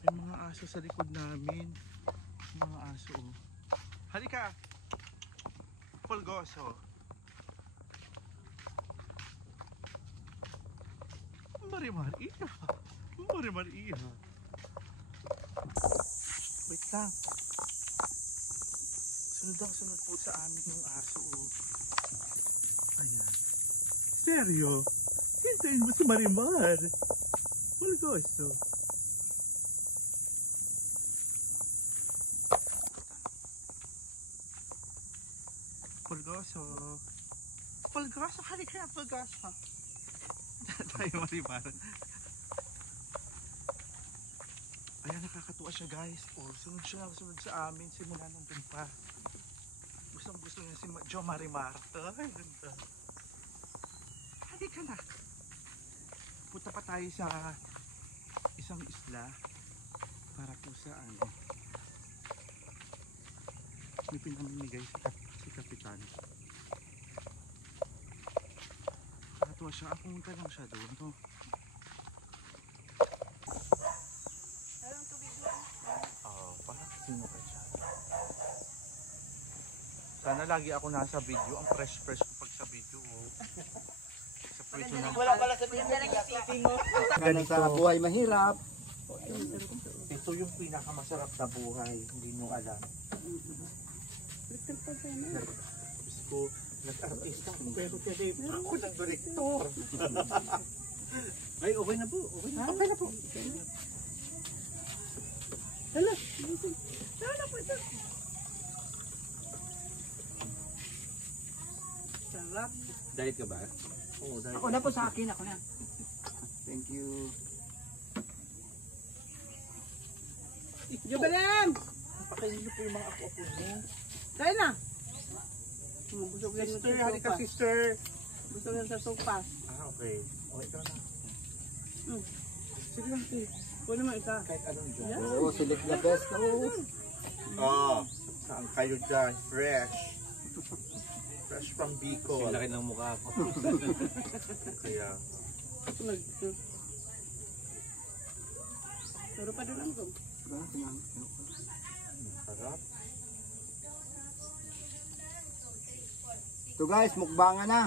May mga aso sa likod namin. Mga aso oh. Halika! Pulgoso. Marimar Iha. Marimar Iha. Wait lang. Sunod po sa amin yung aso oh. Ayan. Seryo? Hintayin mo si Marimar. Pulgoso. Pulgoso. Pulgoso, halika na Pulgoso. Tayo Marimar. Ayan, nakakatuwa siya guys. Oh, sunod sa amin simula nung dun pa. Gustong gusto niya si Jo Marimar. Ay, ganda. Halika na. Punta pa tayo sa isang isla para po sa ano. May pinamimigay si Kapitan. Nakakatuwa siya. Pumunta lang siya doon. No? Parang sinukat siya. Sana lagi ako nasa video. Ang fresh ko pag sa video. Oh. Sa pwesto na. Wala pala sa pinag-isipin mo. Ganito sa buhay mahirap. Ito yung pinakamasarap na buhay. Hindi mo alam. Gusto ko, nag-artista ako. Pero kasi ako ng direktor. Ay, okay na po. Okay na po. Hala, hala po ito. Sarap. Diet ka ba? Oo, dahil Ako na po sa akin, ako na. Thank you. Jubilem! pakainin niyo po yung mga apo-apo niyo. Dahil na! Busog yan Sister, sa halika sopas. sister. Busog yan sa sopas. Okay. Okay ka na. Sige lang, sige. Kunin mo ito. Kahit anong dyan. Yeah. Oo, select the best. Oo. Oh, saan kayo dyan? Fresh. Fresh from Bicol. Laki ng mukha ko. Kaya, Pero pa doon ang gom. sarap. So guys, mukbangan na.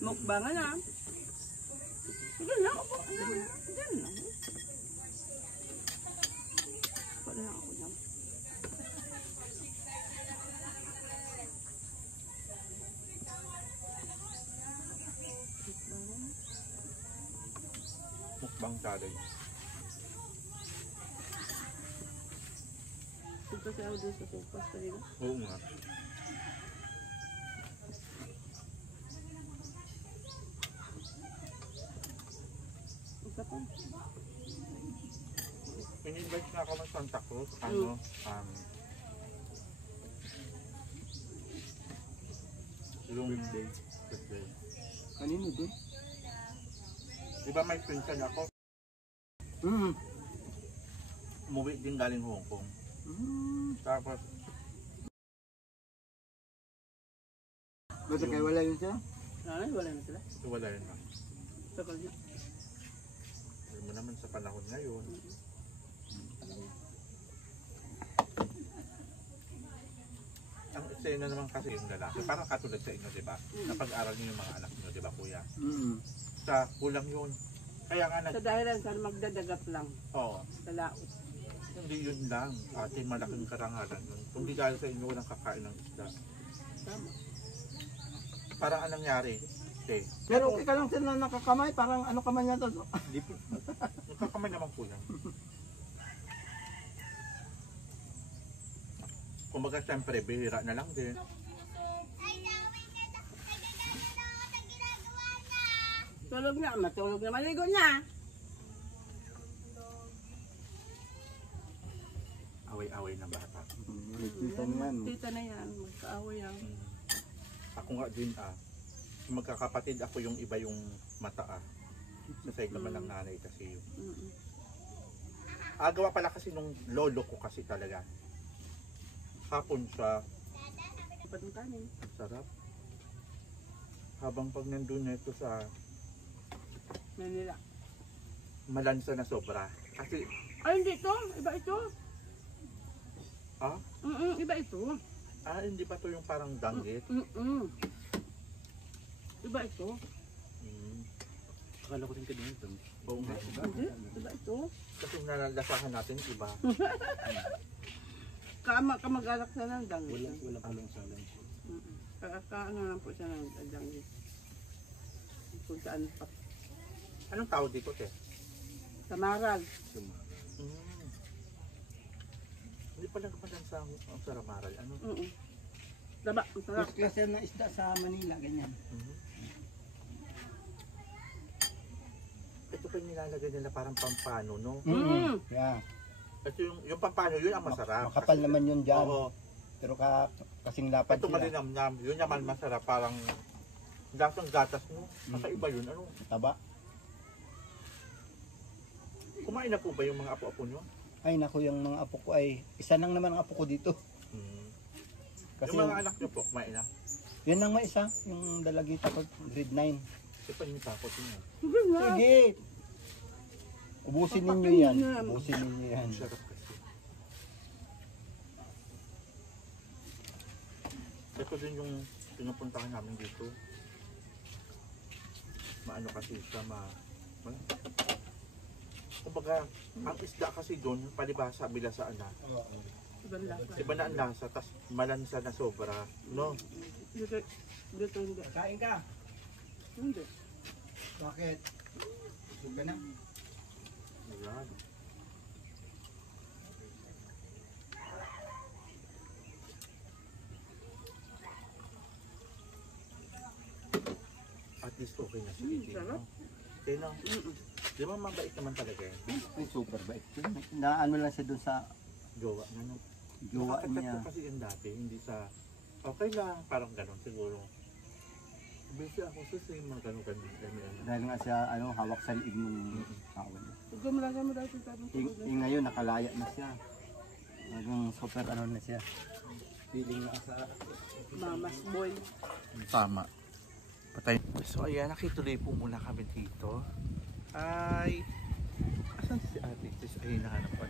Mukbangan na. Sige lang ako. Diyan lang. Wala na ako lang. Mukbang challenge. Ito siya ako doon sa sopas kanina. Oo nga. Isa pa. In-invite na ako ng Santa Cruz. Ano? Birthday. Kanino din? Diba may pinsan ako? Umuwi din galing Hong Kong. Tapos, Ba't kayo wala yun siya? Wala na sila. wala yun na. Sakal niya. Alam mo naman sa panahon ngayon. Ang eksena naman kasi yung lalaki, parang katulad sa inyo, diba? Napag-aral niyo yung mga anak niyo, diba kuya? Sa kulang yun. Kaya nga Sa dahilan saan magdadagat lang. Oo. Sa laot. Hindi yun lang. Ating malaking karangalan yun. Kung di dahil sa inyo walang kakain ng isda. Tama. Parang anong nangyari? Okay. Pero okay ka lang sila nakakamay, parang ano kamay niya to? Hindi po. Nagkakamay naman po yan. Kumbaga siyempre, bihira na lang din. Tulog na. Matulog na. Maligo na. Away-away na bata. Tita naman. Tita na yan. Magkaaway yan. Ako nga din magkakapatid ako yung iba yung mata Sa side naman ng nanay kasi yun. Gawa pala kasi nung lolo ko kasi talaga. Hapon siya. Patong kanin. Sarap. Habang pag nandun na ito sa Manila. malansa na sobra. Kasi, Ay, hindi ito. Iba ito. ah, Iba ito. hindi pa to yung parang danggit. Iba ito. Akala ko rin kanina ito. Oo nga. Hindi. Iba ito. Kasi nalalasahan natin iba. Kamag-alak na ng danggit. Wala palang salang. Kaano lang po siya ng danggit. Kung saan pa. Anong tawag dito, te? Samaral. Hindi pala malansa ang saramaral. Ano? Daba, ang sarap. First class yan na isda sa Manila, ganyan. Ito pa yung nilalagay nila parang pampano, no? Yeah. Ito yung pampano, yun ang masarap. Makapal naman yun dyan. Oo. Pero kasing lapad Ito sila. malinamnam, yun naman masarap. Parang lasang gatas, no? Kakaiba yun, ano? Taba. Kumain na po ba yung mga apo-apo nyo? Ay naku, yung mga apo ko ay, isa lang naman ang apo ko dito. Kasi Yung mga anak nyo po, kumain na? yan lang may isa, yung dalagita ko, grade 9. Kasi pa yung takot nyo. Sige nga. Sige! Ubusin ninyo yan. Ubusin ninyo yan. Sarap kasi. Ito din yung pinupuntahan namin dito. Maano kasi siya kumbaga, ang isda kasi doon, palibasa, bilasaan na. Ibang lasa. Iba na ang lasa, tas malansa na sobra. No? Dito hindi. Kain ka? Hindi. Bakit? Suga na. Ayan. At least okay na si Kitty. Sarap. Kaya lang, di ba mabait naman talaga yun? Ay, super bait. Naano lang siya dun sa Jowa na no? jowa Nakakagat niya. ko kasi yung dati, hindi sa okay lang, parang gano'n siguro. Busy ako sa same mga gano'n. Dahil nga siya hawak sa liig ng awan niya. Huwag mo lang mo dahil tapos Ngayon nakalaya na siya. Hanggang super na siya. Feeling na sa Mama's boy. Tama. Patay. So ayan, nakituloy po muna kami dito. Ay, asan si ate? Ay, nahanap ko.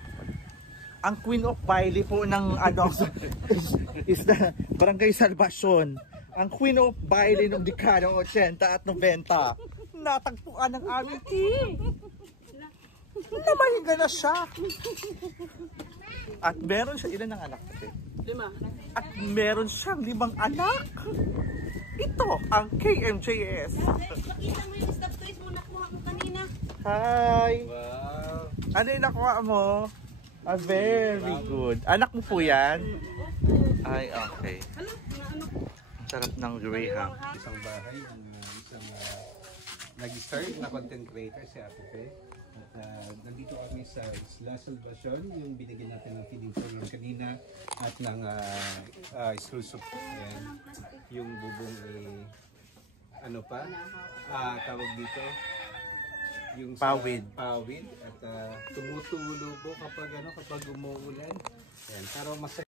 Ang Queen of Bailey po ng is the Barangay Salvacion. Ang Queen of Bailey ng dekada 80 at 90. Natagpuan ng aming team. Namahiga na siya. At meron siya, ilan ng anak kasi? 5. At meron siyang 5 anak. Ito ang KMJS. Pakita mo yung stop trace mo nakuha mo kanina. Hi! wow. Ano yung nakuha mo? Ah, very good. Anak mo po yan? Ay, okay. Ano? Ang sarap ng graham. Isang bahay, isang nag-start na content creator si Ate Fe. At nandito kami sa Isla Salvacion, yung binigyan natin ng feeding program kanina at ng isusok. Ayan. Yung bubong ano pa? Tawag dito? Yung Pawid. Pawid. At tumutulo po kapag umuulan. Ayan. Pero masaya.